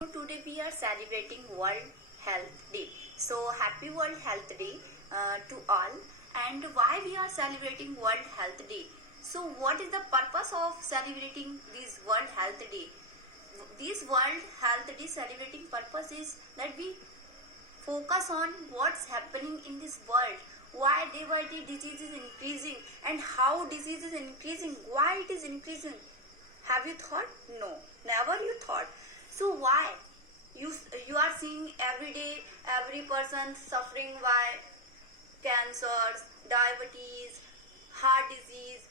Today we are celebrating World Health Day. So happy World Health Day to all. And why we are celebrating World Health Day? So what is the purpose of celebrating this World Health Day? This World Health Day celebrating purpose is that we focus on what's happening in this world. Why day by day disease is increasing and how disease is increasing, why it is increasing. Have you thought? No, never you thought. So why? You are seeing every day every person suffering by cancers, diabetes, heart disease.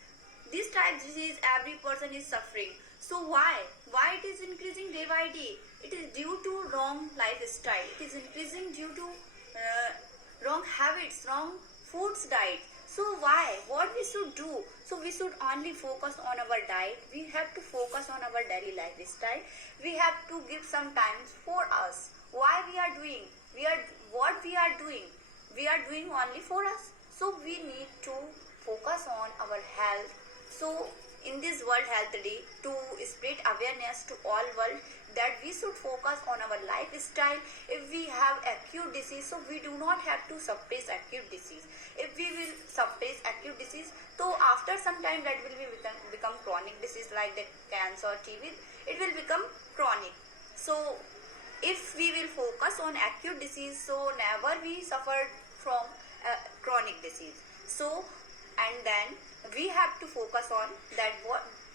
This type of disease every person is suffering. So why? Why it is increasing day by day? It is due to wrong lifestyle. It is increasing due to wrong habits, wrong foods diet. So why? What we should do? So we should only focus on our diet. We have to focus on our daily lifestyle. We have to give some time for us. Why we are doing? What we are doing? We are doing only for us. So we need to focus on our health. So in this World Health Day, to spread awareness to all world that we should focus on our lifestyle. If we have acute disease, so we do not have to suppress acute disease. If we will suppress acute disease, so after some time that will become chronic disease like the cancer, TB, it will become chronic. So if we will focus on acute disease, so never we suffered from chronic disease. So and then we have to focus on that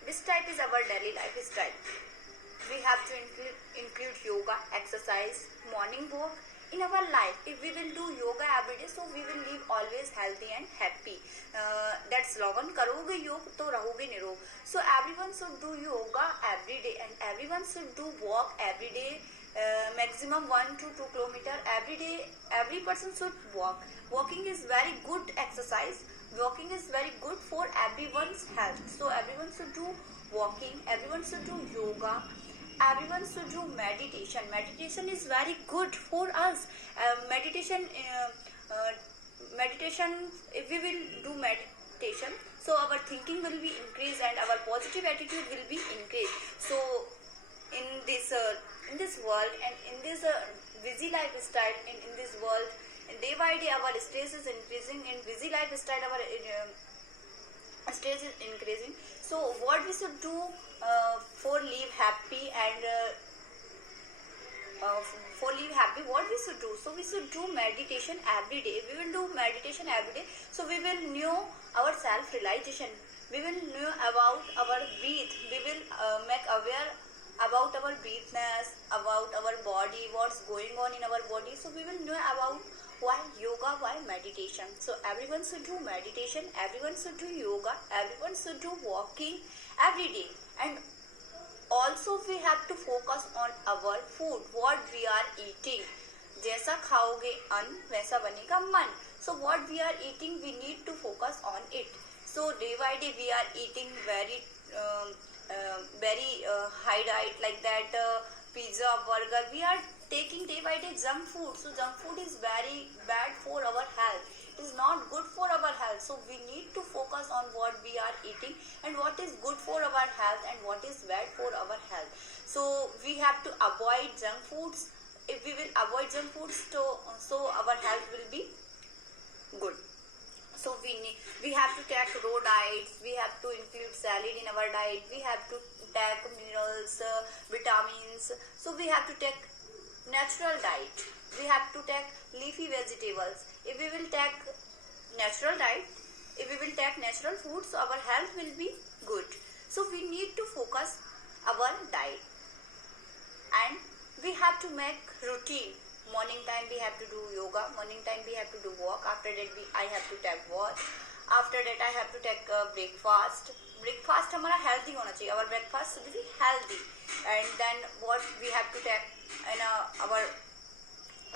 this type is our daily lifestyle. We have to include yoga, exercise, morning walk in our life. If we will do yoga every day, so we will live always healthy and happy. That slogan, karoge yog to rahoge nirog. So everyone should do yoga every day and everyone should do walk every day. Maximum 1 to 2 kilometers every day. Every person should walk. Walking is very good exercise. Walking is very good for everyone's health. So everyone should do walking, everyone should do yoga, everyone should do meditation. Meditation is very good for us. Meditation, if we will do meditation, so our thinking will be increased and our positive attitude will be increased. So in this world and in this busy lifestyle, in this world, and day by day our stress is increasing. In busy lifestyle our stress is increasing. So what we should do for live happy and for live happy, what we should do? So we should do meditation every day. We will do meditation every day. So we will know our self-realization. We will know about our breath. We will make aware about our breathness, about our body, what's going on in our body. So we will know about why yoga, why meditation. So everyone should do meditation, everyone should do yoga, everyone should do walking every day. And also we have to focus on our food, what we are eating. जैसा खाओगे अन्न वैसा बनेगा मन. So what we are eating, we need to focus on it. So day by day we are eating very high diet like that, pizza, burger. We are taking day by day junk food. So junk food is very bad for our health. It is not good for our health. So we need to focus on what we are eating and what is good for our health and what is bad for our health. So we have to avoid junk foods. If we will avoid junk foods, so our health will be good. So we have to take raw diets. We have to include salad in our diet. We have to take minerals, vitamins. So we have to take natural diet. We have to take leafy vegetables. If we will take natural diet, if we will take natural food, so our health will be good. So we need to focus our diet and we have to make routine. Morning time we have to do yoga, morning time we have to do walk. After that I have to take walk. After that I have to take breakfast. Breakfast हमारा healthy होना चाहिए. Our breakfast should be healthy. And then what we have to take in our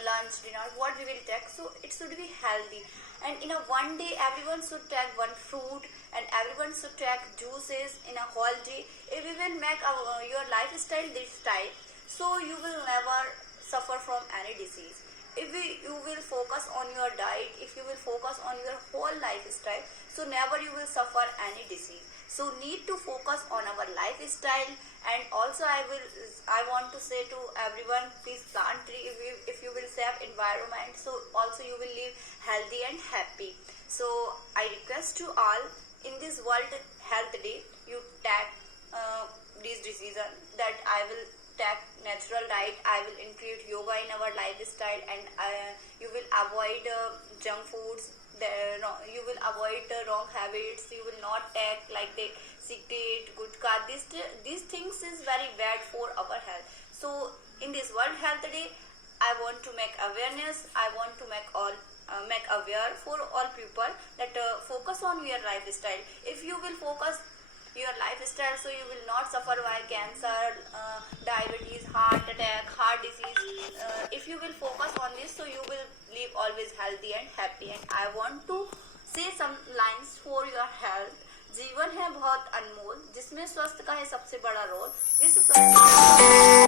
lunch, dinner, what we will take. So it should be healthy. And in a one day everyone should take one fruit and everyone should take juices in a whole day. If we will make your lifestyle this type, so you will never suffer from any disease. If you will focus on your diet, if you will focus on your whole lifestyle, so never you will suffer any disease. So need to focus on our lifestyle. And also I want to say to everyone, please plant tree. If you will save environment, so also you will live healthy and happy. So I request to all, in this World Health Day, you take this decision that I will take natural diet, I will include yoga in our lifestyle, and you will avoid junk foods. You will avoid wrong habits. You will not take like the cigarette, gutka. These things is very bad for our health. So in this World Health Day, I want to make awareness. I want to make aware for all people that focus on your lifestyle. If you will focus your lifestyle, so you will not suffer by cancer, diabetes, heart attack, heart disease. If you will focus on this, so you will live always healthy and happy. And I want to say some lines for your health. जीवन है बहुत अनमोल, जिसमें स्वस्थ का है सबसे बड़ा role. विश्व स्वास्थ्य